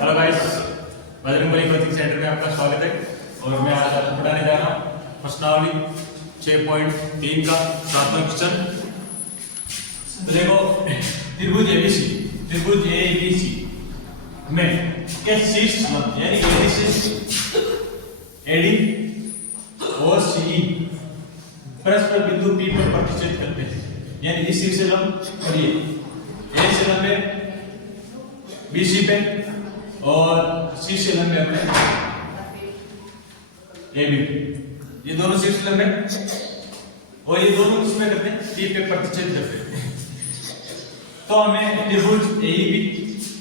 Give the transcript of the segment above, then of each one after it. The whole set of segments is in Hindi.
Hello guys, Bajrangbali coaching centre में आपका स्वागत है। और मैं आज आपको पढ़ाने जा रहा हूँ प्रश्नावली 6.3 का 7वां क्वेश्चन। तो देखो, त्रिभुज एबीसी में के शीर्ष लंब यानी एडी और सी परस्पर बिंदु P पर प्रतिच्छेद करते हैं। यानी इस शीर्ष लंब और ये ए से लंब है BC पे और शीर्ष लंब है अपने AB पे। ये दोनों शीर्ष लंब है और ये दोनों किसमें करते हैं? P पे प्रतिच्छेद करते हैं। तो हमें त्रिभुज AEB,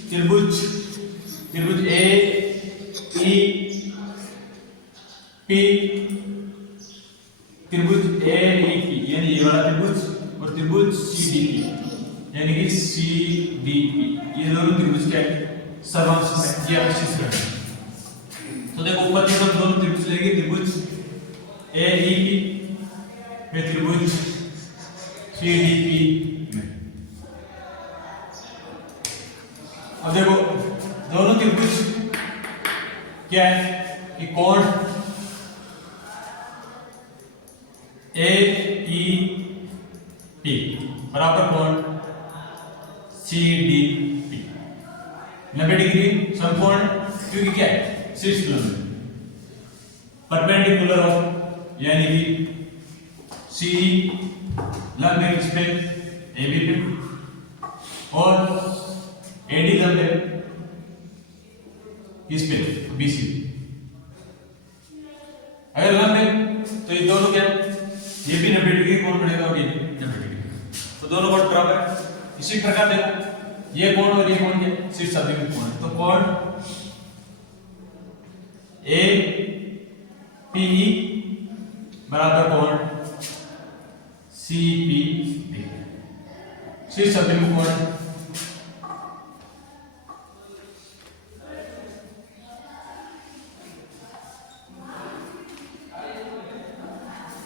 त्रिभुज AEP, त्रिभुज AEP यानी ये वाला त्रिभुज और त्रिभुज CDE यानी कि CDE, ये दोनों त्रिभुज क्या है? सर्वांश में ये अक्षिस है। तो देखो, ऊपर की तरफ दोनों त्रिभुज लेंगे, त्रिभुज AEP में त्रिभुज CDE में। अब देखो, दोनों त्रिभुज क्या है कि कोण AEP बराबर कोण CDP 90 डिग्री समकोण, क्योंकि क्या है? शीर्ष लंब परपेंडिकुलर ऑफ यानी कि सी लंब है किस पे? AB पे और AD लंब है किस पे? BC। अगर लंब है तो ये दोनों क्या? ये भी 90 डिग्री कोण बनेगा और ये भी 90 डिग्री, तो दोनों कोण बराबर है। इसी प्रकार देखो, ये कोण और ये कोण के शीर्ष अभिमुख कोण है, तो कोण APE बराबर कोण CPD, शीर्ष अभिमुख कोण है।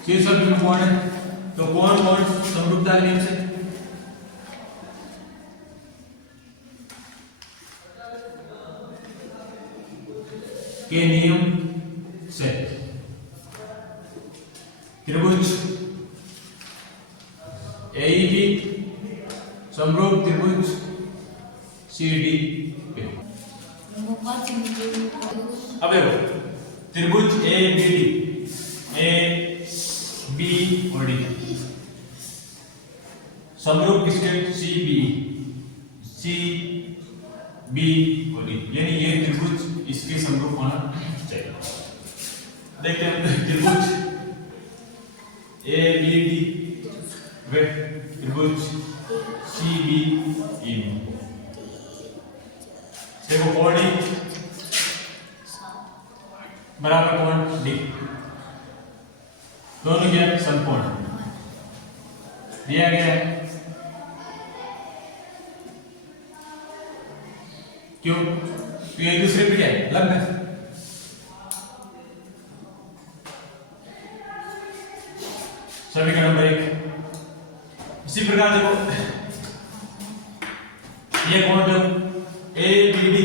शीर्ष अभिमुख कोण है तो कोण समरूपता के नियम से के नियम से त्रिभुज AEB समरूप त्रिभुज CDE। अब देखो, त्रिभुज AB और D समरूप किसके? CB और D, यानी ये त्रिभुज इसके समरूप होना चाहिए। देखते हैं त्रिभुज ABD व त्रिभुज CBE में देखो, कोण D बराबर कोण D, दोनों क्या समकोण दिया गया है। क्यों? तो एक दूसरे पे क्या है? लंब है। समीकरण नंबर 1। इसी प्रकार देखो, ये कोण देखो ABD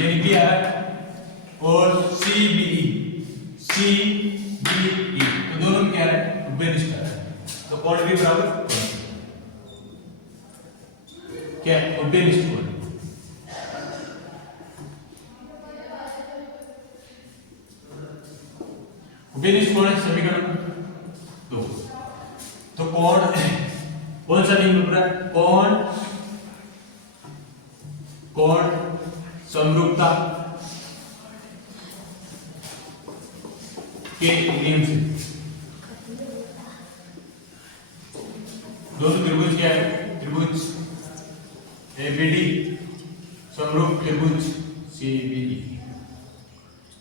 यानी कि और CBE तो दोनों में क्या है? उभयनिष्ठ है, तो कोण भी बराबर क्या है? उभयनिष्ठ कोण। उभयनिष्ठ कोण है समीकरण 2। तो कोण कौन सा नियम बन रहा है? कोण समरूपता के नियम से दोनों त्रिभुज क्या है? त्रिभुज ABD समरूप त्रिभुज CBE,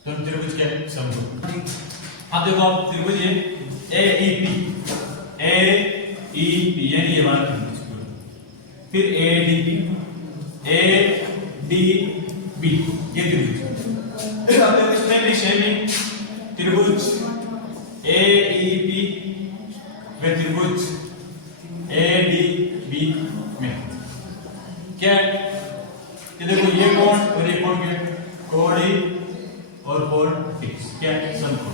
दोनों त्रिभुज क्या है? समरूप। अब देखो, आप त्रिभुज AEP यानी ये वाला त्रिभुज, फिर ADB ये त्रिभुज। अब देखो, इसमें भी सेम त्रिभुज AEP व त्रिभुज ADB में क्या है? कि देखो ये कोण और ये कोण क्या है? कोण ए और कोण बी क्या है? समकोण।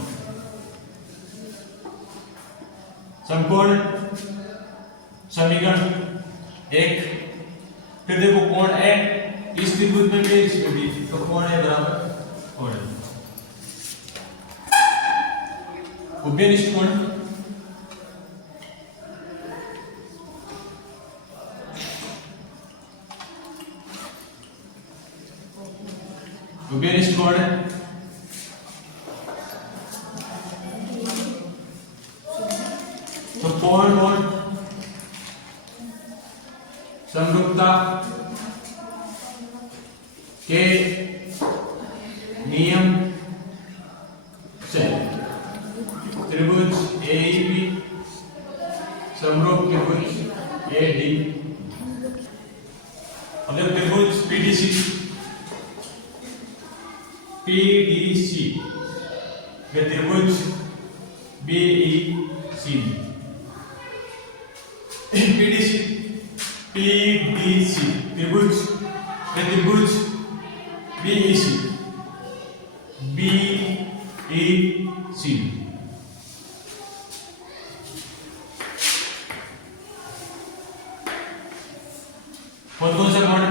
समकोण समीकरण एक। फिर देखो कोण ए इस त्रिभुज में भी इस में भी, तो कोण ए बराबर कोण ए। उभयनिष्ठ कोण उभयनिष्ठ कोण है तो कोण कोण समरूपता के नियम से त्रिभुज एईबी समरूप त्रिभुज एडी। अब जब त्रिभुज पीडीसी वे त्रिभुज बीईसी पीडीसी त्रिभुज वे त्रिभुज बीईसी कौन सा कोण?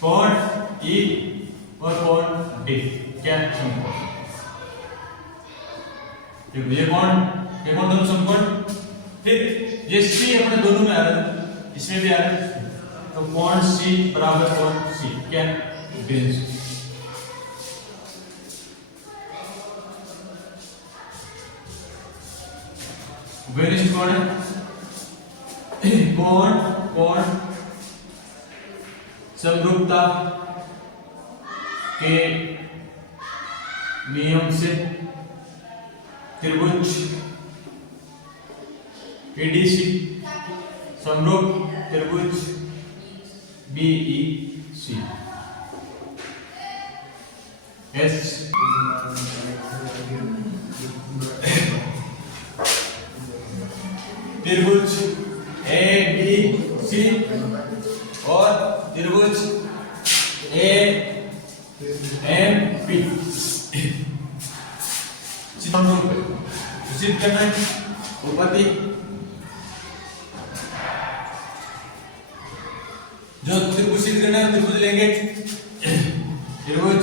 कोण ई और कोण डी क्या समकोण। देखो ये कोण दोनों समकोण। फिर ये सी अपने दोनों में आ रहा है, इसमें भी आ रहा है, तो कोण सी बराबर कोण सी क्या उभयनिष्ठ। उभयनिष्ठ कोण है कोण कोण समरूपता के नियम से त्रिभुज पीडीसी समरूप त्रिभुज बीईसी एस त्रिभुज ए बी सी और त्रिभुज ए एम पी सिद्ध करना है उपपत्ति। जो त्रिभुज सिद्ध करना है त्रिभुज लेंगे त्रिभुज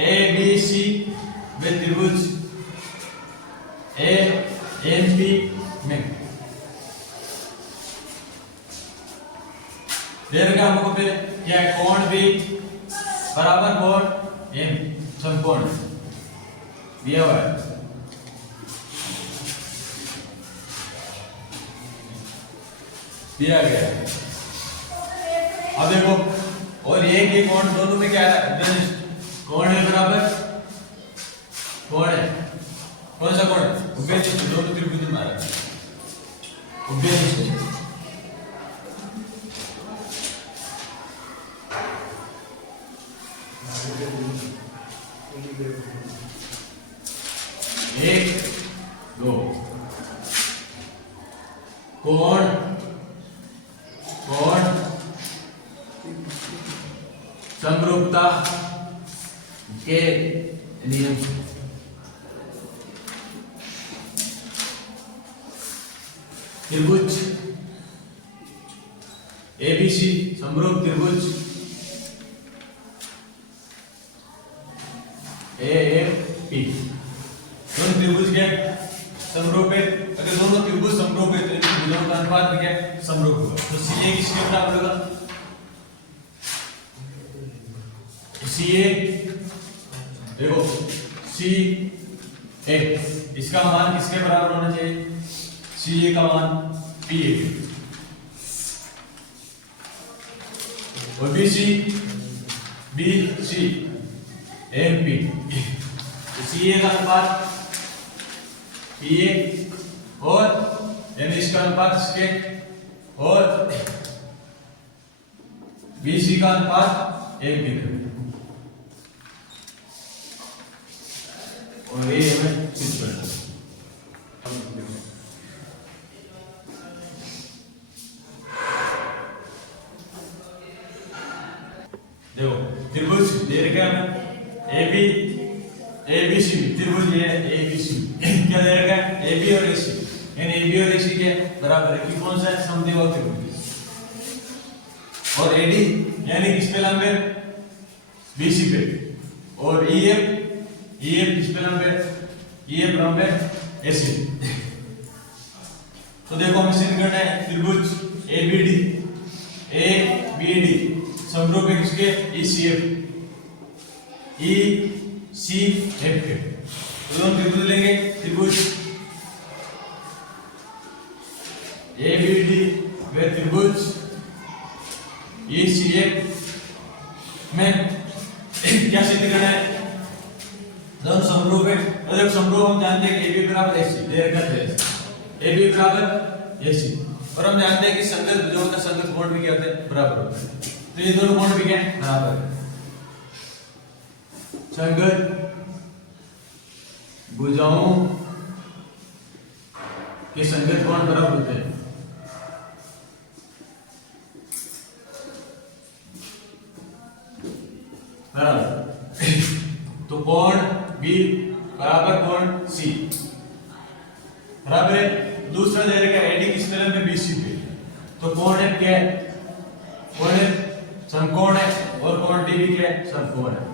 ए बी सी व त्रिभुज ए एम पी में देगा हमको पे क्या है? कोण बी बराबर कोण एम समकोण दिया हुआ है। दिया गया है। अब देखो और एक ही कोण दोनों में क्या है? कोण है बराबर कोण है कौन सा कोण? उभयनिष्ठ दोनों त्रिभुज में आ रहा है उभयनिष्ठ। एक दो कोण कोण समरूपता के नियम से त्रिभुज एबीसी समरूप त्रिभुज एएफपी दोनों त्रिभुज क्या समरूप है। अगर दोनों त्रिभुज समरूप है तो इनकी भुजाओं का अनुपात क्या समरूप होगा। तो सीए किसके बराबर होगा? सीए देखो सी ए इसका मान किसके बराबर होना चाहिए? सीए का मान पी ए और B C M P. CA का अनुपात पी ए और यानी इसका अनुपात इसके और बी सी का अनुपात एम पी और ये हमें सिद्ध करना है। देखो त्रिभुज दे रखा है ए बी ABC त्रिभुज ये ABC क्या दे रखा है AB और AC यानी AB और AC के बराबर है कि कौन सा है समद्विबाहु त्रिभुज और AD यानी किस पे लंब है BC पे और EF किस पे लंब है EF लंब है AC तो देखो हमें सिद्ध करना है त्रिभुज ABD समरूप है किसके ECF के तो दोनों त्रिभुज लेंगे त्रिभुज ABD व त्रिभुज ECF में क्या सिद्ध करना है दोनों समरूप है और जब समरूप हम जानते हैं कि AB बराबर AC AB बराबर AC और हम जानते हैं कि संगत भुजाओं का संगत कोण भी क्या होता है बराबर होता है तो ये दोनों कोण भी क्या है बराबर है संगत भुजाओं के संगत कोण बराबर होते हैं बराबर तो कोण B बराबर कोण C बराबर है दूसरा दे रखा AD किस तरह में BC पे तो कोण है क्या है कोण है समकोण है और कोण DB क्या है समकोण है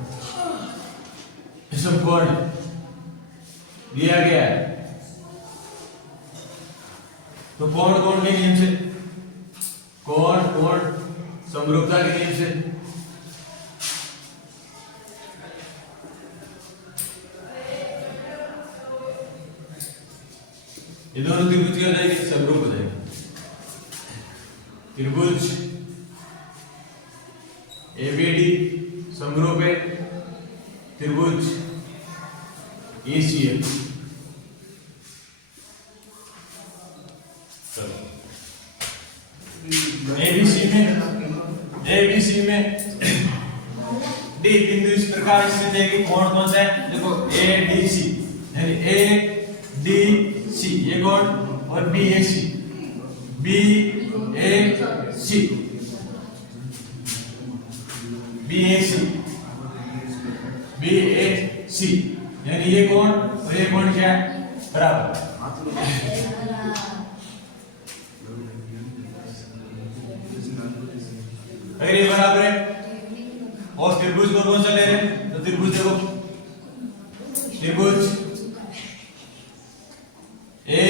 समकोण दिया गया है तो कोण के नियम से कोण समरूपता के नियम से ये दोनों त्रिभुज क्या हो जाएंगे समरूप हो जाएंगे त्रिभुज ABD समरूप है त्रिभुज ECF ABC में D बिंदु इस प्रकार स्थित है कि कोण कौन सा है देखो ADC यानी ADC ये कोण और BAC यानी ये कोण और ये कोण क्या है बराबर अगर ये बराबर है और त्रिभुज कौन सा ले रहे हैं तो त्रिभुज देखो त्रिभुज A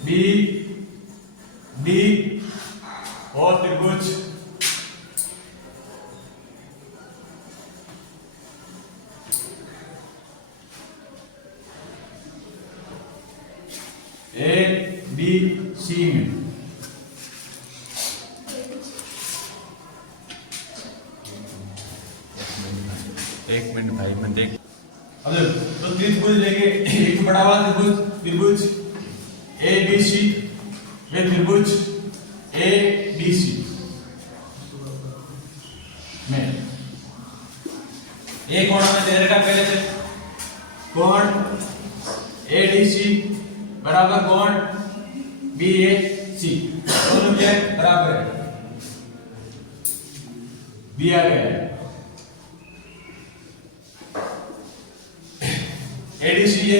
B D और त्रिभुज ABC में एक मिनट भाई मैं देख अब तो त्रिभुज लेंगे एक बड़ा वाला त्रिभुज ABC ये त्रिभुज ADC में एक कोण में दे रखा पहले से कोण ADC बराबर कोण BAC दोनों क्या बराबर है दिया गया है ADC ये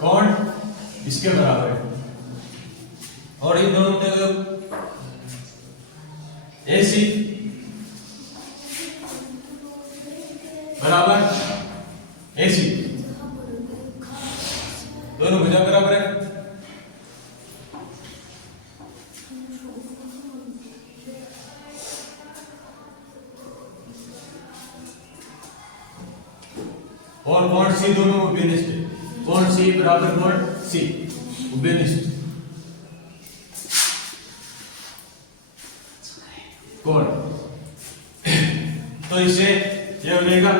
कोण इसके बराबर है और इन दोनों में AC बराबर AC दोनों भुजा बराबर है और कोण C दोनों उभयनिष्ठ है कोण C बराबर कोण C उभयनिष्ठ कोण तो इसे यह हो जाएगा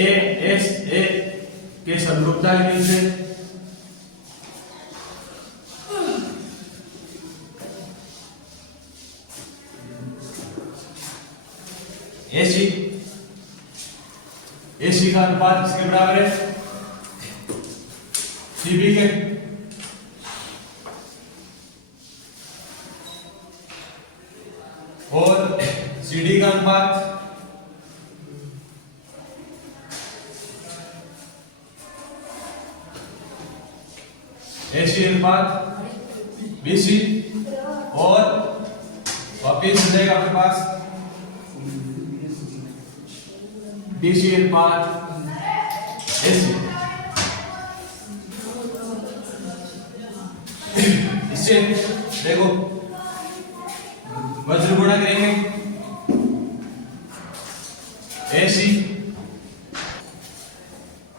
ASA के समरूपता के नियम से AC का अनुपात किसके बराबर है CB के CD का अनुपात AC अनुपात BC और वापिस हो जाएगा आपके पास BC अनुपात AC। इससे देखो वज्र गुणा करेंगे AC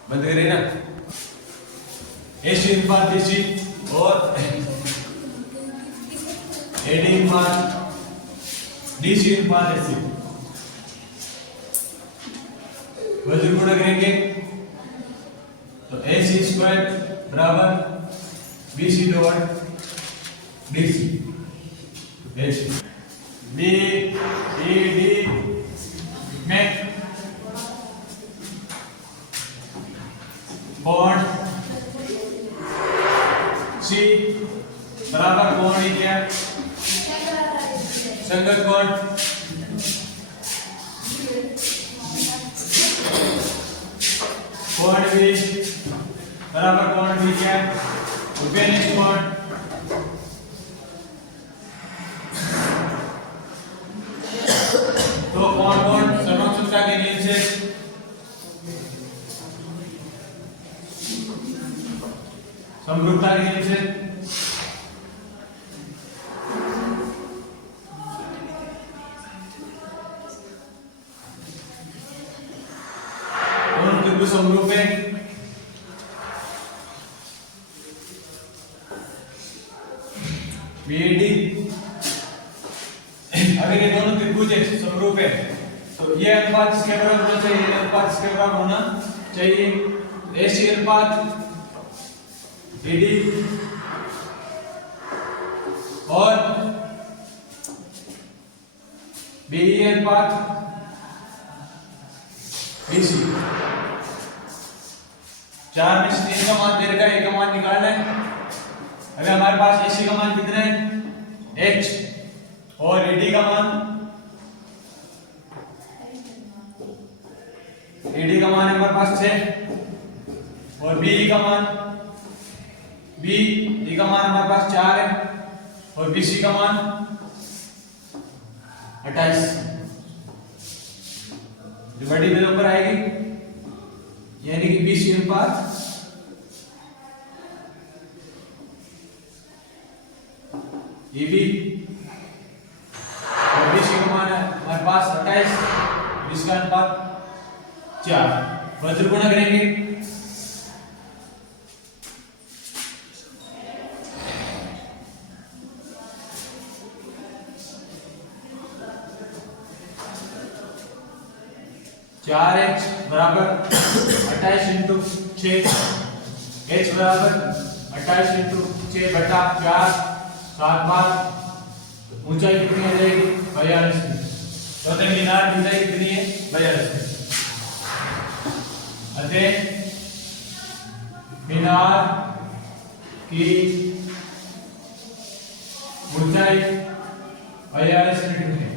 बंद करें ना AC अनुपात BC और AD अनुपात DC अनुपात AC वज्र गुणा करेंगे तो AC स्क्वायर बराबर BC dot DC AC BED में कोण C बराबर कोण ही क्या संगत कोण कोण B बराबर कोण B क्या उपनिष्ठ कोण तो कोण कोण समरूपता के नियम से समरूपता के नियम से दोनों त्रिभुज समरूप है BAD अगर ये दोनों त्रिभुज समरूप है तो ये अनुपात इसके बराबर होना चाहिए, ये अनुपात इसके बराबर होना चाहिए। AC अनुपात AD और BE अनुपात BC। 4 में से 3 का मान दे रखा है, एक का मान निकालना है। अभी हमारे पास AC का मान कितना है H और AD का मान है हमारे पास 6 और BE का मान हमारे पास 4 है और BC का मान 28 जो बड़ी वैल्यू पर आएगी यानी कि BC अनुपात EB और BC का मान है हमारे पास 28 इसका अनुपात 4 वज्र गुणा करेंगे चार H बराबर 28 इंटू 6 H बराबर 28 इंटू 6 बटा 4 7 बार ऊंचाई कितनी आ जाएगी 42 चौथे मीनार की ऊंचाई कितनी है 42 अतः मीनार की ऊंचाई 42 मीटर है।